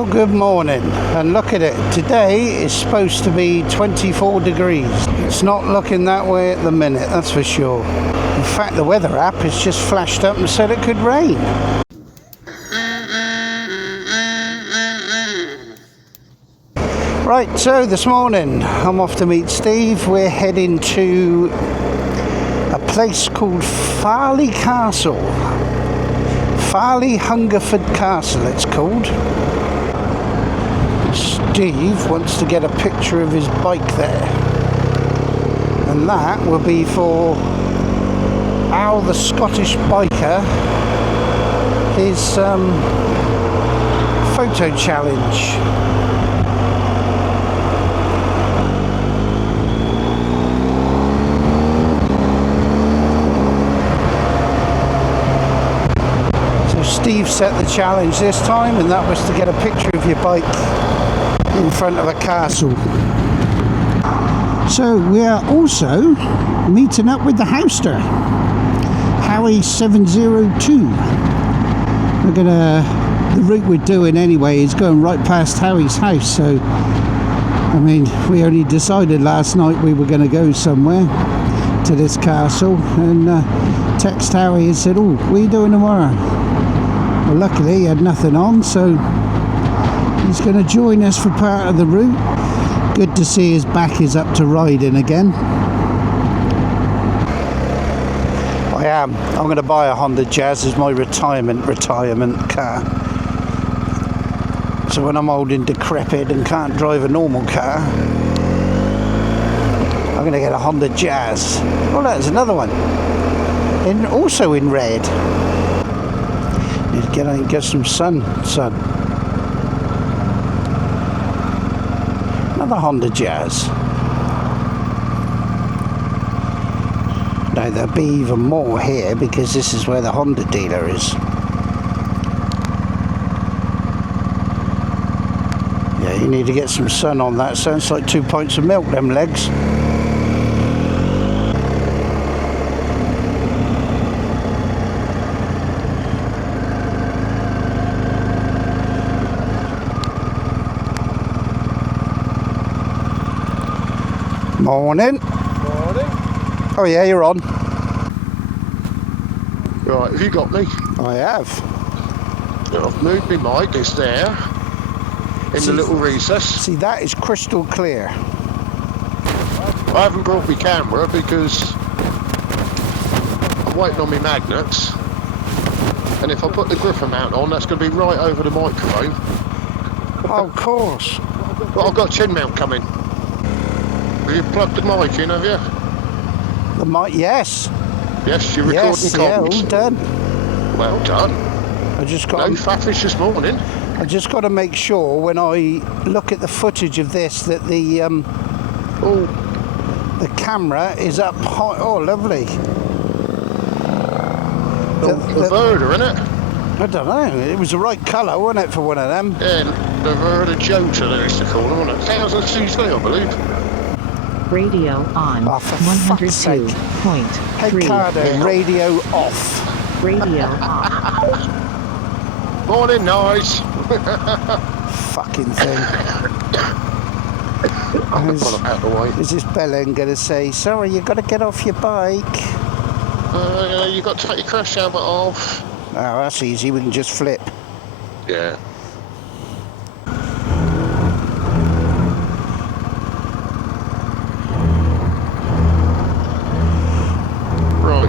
Well, good morning, and look at it. Today is supposed to be 24 degrees. It's not looking that way at the minute, that's for sure. In fact, the weather app has just flashed up and said it could rain. Right, so this morning I'm off to meet Steve. We're heading to a place called Farleigh Castle. Farleigh Castle it's called. Steve wants to get a picture of his bike there, and that will be for Al the Scottish Biker, his photo challenge. Steve set the challenge this time, and that was to get a picture of your bike in front of a castle. So we are also meeting up with the Houster, Howie 702. The route we're doing anyway is going right past Howie's house, so I mean, we only decided last night we were going to go somewhere to this castle, and text Howie and said, "Oh, what are you doing tomorrow?" Well, luckily he had nothing on, so he's going to join us for part of the route. Good to see his back is up to riding again. I am. I'm going to buy a Honda Jazz as my retirement car. So when I'm old and decrepit and can't drive a normal car, I'm going to get a Honda Jazz. Oh, there's another one. Also in red. Need to get out and get some sun. Another Honda Jazz. Now there'll be even more here because this is where the Honda dealer is. Yeah, you need to get some sun on that. Sounds like 2 pints of milk, them legs. Morning. Morning. Oh yeah, you're on. Right, have you got me? I have. I've moved my mic, it's there. In the little recess. See, that is crystal clear. I haven't brought my camera because I'm waiting on my magnets. And if I put the gripper mount on, that's going to be right over the microphone. Oh, of course. But I've got a chin mount coming. Have you plugged the mic in, have you? The mic, yes. Yes, you're recording comms. Yeah, all done. Well done. I just got no fatfish this morning. I just got to make sure when I look at the footage of this that the camera is up high. Oh, lovely. The Verda, innit? I don't know. It was the right colour, wasn't it, for one of them? Yeah, the Verda Jota, they used to call them, wasn't it? 1000cc, I believe. Radio on. Oh, for fuck's sake. 102.3. Hey, Cardo, radio off. Radio off. Morning, noise. Fucking thing. Is this Belen going to say, sorry, you've got to get off your bike? You've got to take your crash helmet off. Oh, that's easy. We can just flip. Yeah.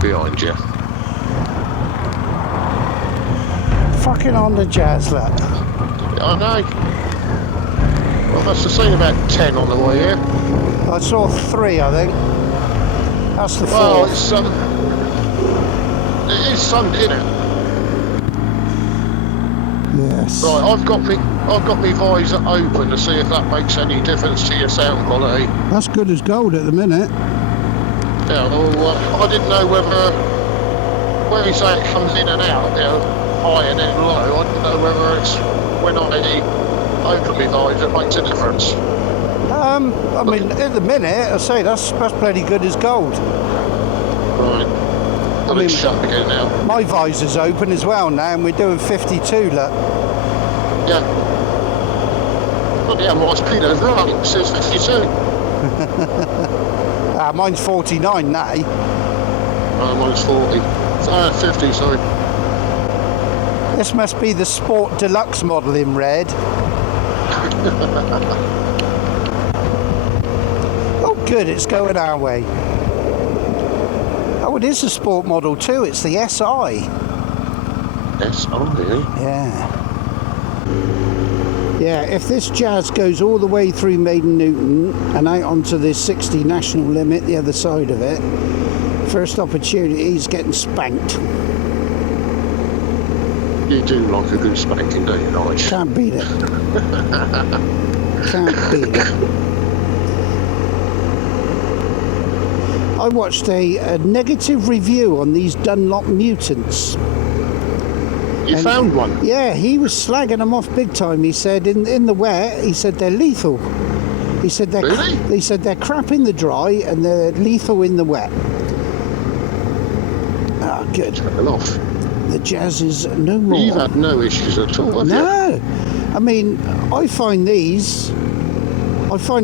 Behind you. Fucking on the Jazz, look. I know. Well, I must have seen about 10 on the way here. I saw 3, I think. That's the 4. Well, it is Sunday, isn't it? Yes. Right, I've got my visor open to see if that makes any difference to your sound quality. That's good as gold at the minute. Yeah, well, I didn't know whether you say it comes in and out, high and then low. I didn't know whether it's when I open my visor it makes a difference. I mean, at the minute, I say that's bloody good as gold. Right. I mean, it's shut again now. My visor's open as well now, and we're doing 52, look. Yeah. Yeah, my speedo's right. It says 52. Mine's 49 now. Mine's 40. 50, sorry. This must be the Sport Deluxe model in red. Oh good, it's going our way. Oh, it is a sport model too, it's the SI. SI, Yeah. Yeah, if this Jazz goes all the way through Maiden Newton and out onto this 60 national limit, the other side of it, first opportunity he's getting spanked. You do like a good spanking, don't you, Nige? Can't beat it. Can't beat it. I watched a negative review on these Dunlop Mutants. You found one? Yeah, he was slagging them off big time. He said in the wet, he said they're lethal. He said they're Really? he said they're crap in the dry and they're lethal in the wet. Ah, good. Turn off. The Jazz is no more. You've had no issues at all, have you? No, I mean, I find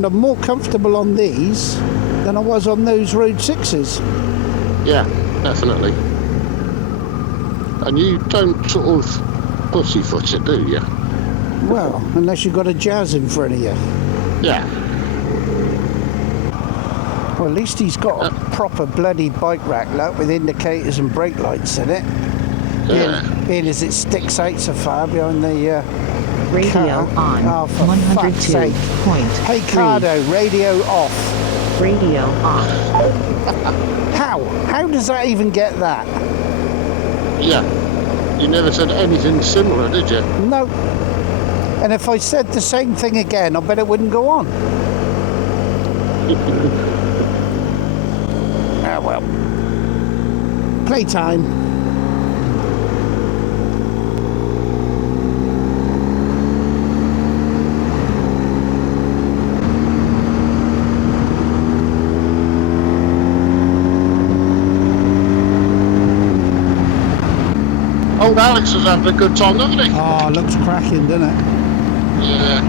I'm more comfortable on these than I was on those Road 6s. Yeah, definitely. And you don't sort of pussyfoot it, do you? Well, unless you've got a Jazz in front of you. Yeah. Well, at least he's got a proper bloody bike rack lock with indicators and brake lights in it. Yeah. Being as it sticks out so far behind the Radio car. on. Oh, for fuck's sake. 102.3. Hey, Cardo, radio off. Radio off. How does that even get that? Yeah. You never said anything similar, did you? No. And if I said the same thing again, I bet it wouldn't go on. Ah, well. Playtime. Old Alex was having a good time, doesn't he? Oh, looks cracking, doesn't it? Yeah.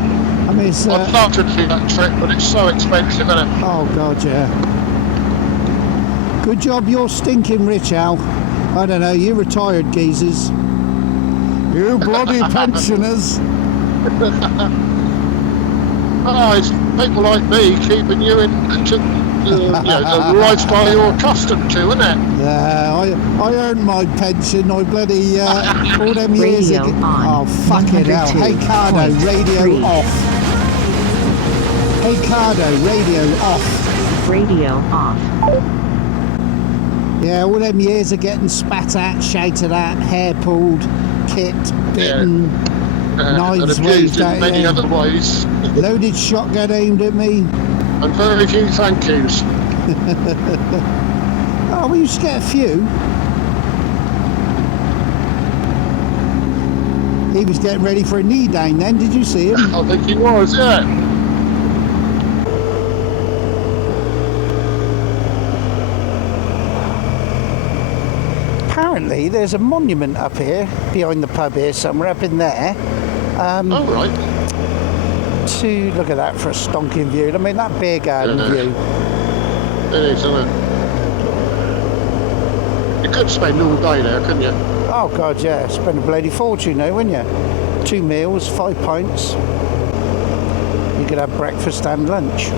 I mean, it's... I'd love to do that trip, but it's so expensive, isn't it? Oh, God, yeah. Good job you're stinking rich, Al. I don't know, you retired geezers. You bloody pensioners. Oh, it's people like me keeping you in the lifestyle you're accustomed to, isn't it? Yeah, I earned my pension. I bloody all them years Radio ago. on. Oh fucking hell! Hey Cardo, radio 102.3. off. Hey Cardo, radio off. Radio off. Yeah, all them years of getting spat at, shouted at, hair pulled, kicked, bitten, And knives abused waved in at many you, other ways. loaded shotgun aimed at me. And very few thank yous. Oh, we used to get a few. He was getting ready for a knee down then, did you see him? I think he was, yeah. Apparently there's a monument up here, behind the pub here somewhere, up in there. All right. To look at that for a stonking view. I mean, that beer garden view. It is, isn't it? You could spend all day there, couldn't you? Oh God, yeah, spend a bloody fortune now, wouldn't you? 2 meals, 5 pints. You could have breakfast and lunch.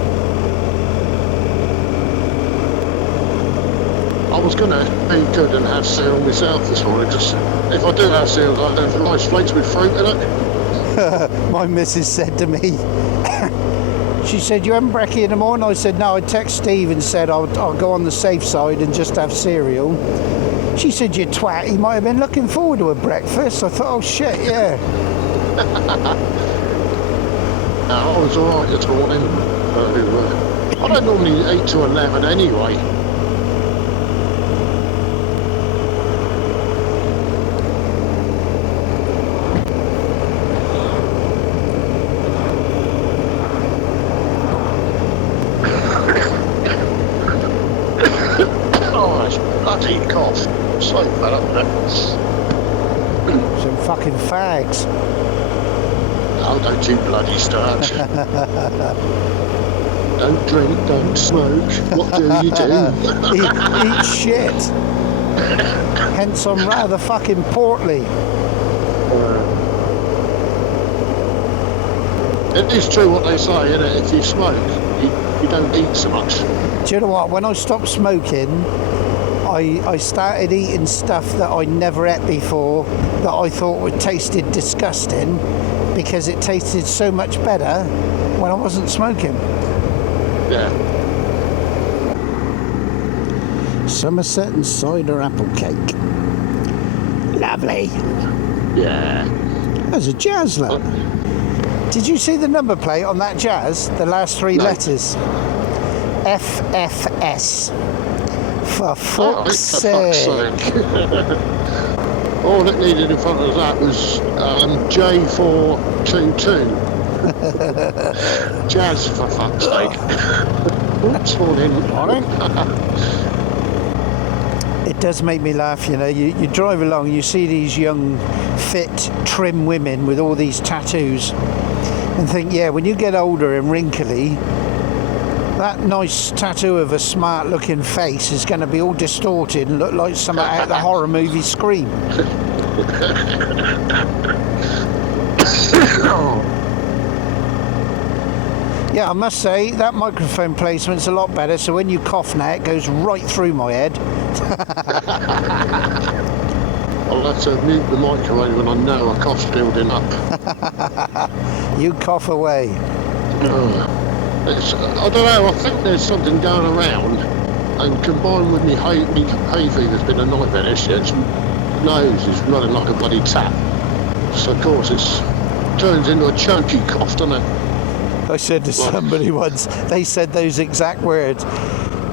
I was going to be good and have cereal myself this morning. Just if I do have cereal, I'd have nice flakes with fruit in it. My missus said to me, she said, "You having brekkie in the morning?" I said, "No." I text Steve and said, I'll go on the safe side and just have cereal. She said, "You twat, he might have been looking forward to a breakfast." I thought, oh shit, yeah. No, I was alright this morning. I don't normally eat to 11 anyway. Bloody cough. So fed up with it. Some fucking fags. Oh, don't you bloody start. Don't drink, don't smoke. What do you do? Eat shit. Hence I'm rather fucking portly. It is true what they say, isn't it? If you smoke, you don't eat so much. Do you know what? When I stopped smoking, I started eating stuff that I never ate before, that I thought tasted disgusting, because it tasted so much better when I wasn't smoking. Yeah. Somerset and cider apple cake. Lovely. Yeah. There's a Jazz, look. Did you see the number plate on that Jazz? The last three letters. FFS. For fuck's sake. All it needed in front of that was J422. Jazz, for fuck's sake. Oops, morning. It does make me laugh, you know. You drive along, you see these young, fit, trim women with all these tattoos, and think, yeah, when you get older and wrinkly, that nice tattoo of a smart-looking face is going to be all distorted and look like something out of the horror movie Scream. Yeah, I must say, that microphone placement's a lot better, so when you cough now, it goes right through my head. I'll have to mute the microphone when I know a cough's building up. You cough away. I don't know, I think there's something going around, and combined with me hay fever's been a nightmare this year. Its nose is running like a bloody tap. So of course it turns into a choky cough, doesn't it? I said to somebody once, they said those exact words.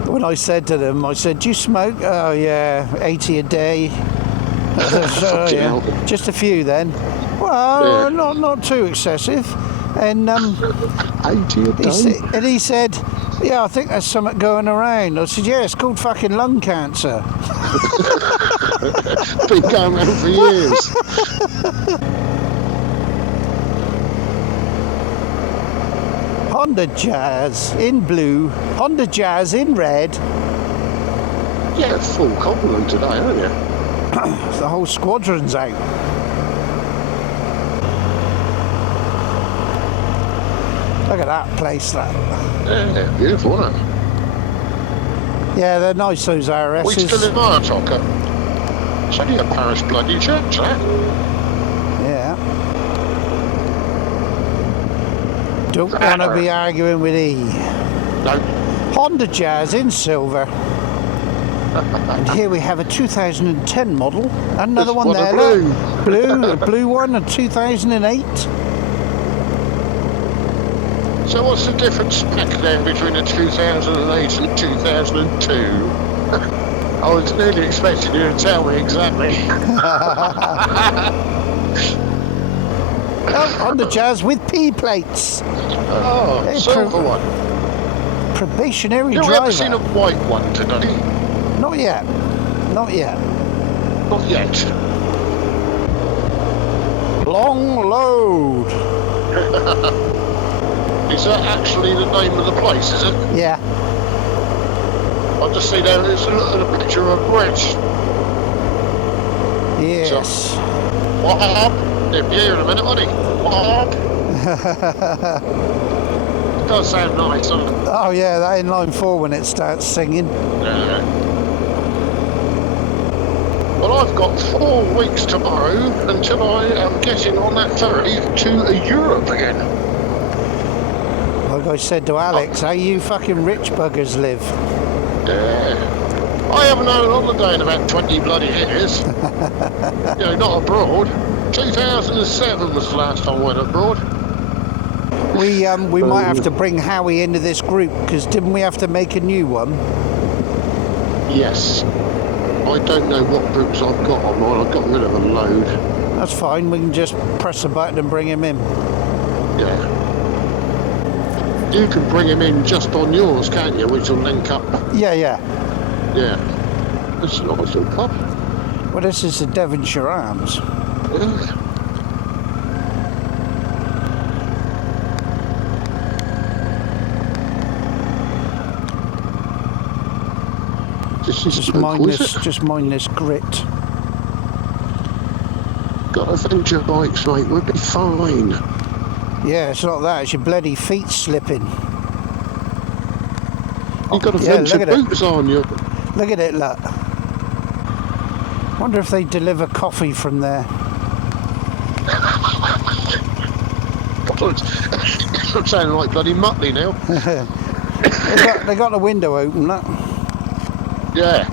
When I said to them, I said, do you smoke? Oh yeah, 80 a day. Oh, yeah. Just a few then. Well, yeah. not too excessive. And 80 a day? He said, yeah, I think there's something going around. I said, yeah, it's called fucking lung cancer. Been going around for years. Honda Jazz in blue, Honda Jazz in red. Yeah, full complement today, aren't you? The whole squadron's out. Look at that place, that. Yeah, beautiful, isn't it? Yeah, they're nice, those RSs. We still in Martocker. It's only a parish bloody church, that. Yeah. Don't want to be arguing with E. No. Honda Jazz in silver. And here we have a 2010 model. Another one there, blue. Blue, a blue one, a 2008. So what's the different spec then between a 2008 and 2002? I was nearly expecting you to tell me exactly. On the Jazz with P plates. Oh, silver one. Probationary driver. driver. Have you ever seen a white one today? Not yet. Not yet. Not yet. Long load. Is that actually the name of the place, is it? Yeah. I just see there is a picture of a bridge. Yes. So, what up? He'll be here in a minute, won't he? What up? Does sound nice, doesn't it? Oh yeah, that inline 4 when it starts singing. Yeah. Well, I've got 4 weeks tomorrow until I am getting on that ferry to Europe again. Like I said to Alex, how you fucking rich buggers live. Yeah. I haven't had an holiday in about 20 bloody years. You know, not abroad. 2007 was the last time I went abroad. We might have to bring Howie into this group, because didn't we have to make a new one? Yes. I don't know what groups I've got on mine. I've got rid of a load. That's fine. We can just press a button and bring him in. Yeah. You can bring him in just on yours, can't you? Which will link up. Yeah. Yeah. This is a nice little pub. Well, this is the Devonshire Arms. Yeah. This is Just local, mind is this. it? Just mind this grit. Got adventure bikes, mate. We'll be fine. Yeah, it's not that. It's your bloody feet slipping. You got yeah, adventure look at it. boots on you. Look at it, look. Wonder if they deliver coffee from there. I'm sounding like bloody Muttley now. They got the window open, look. Yeah.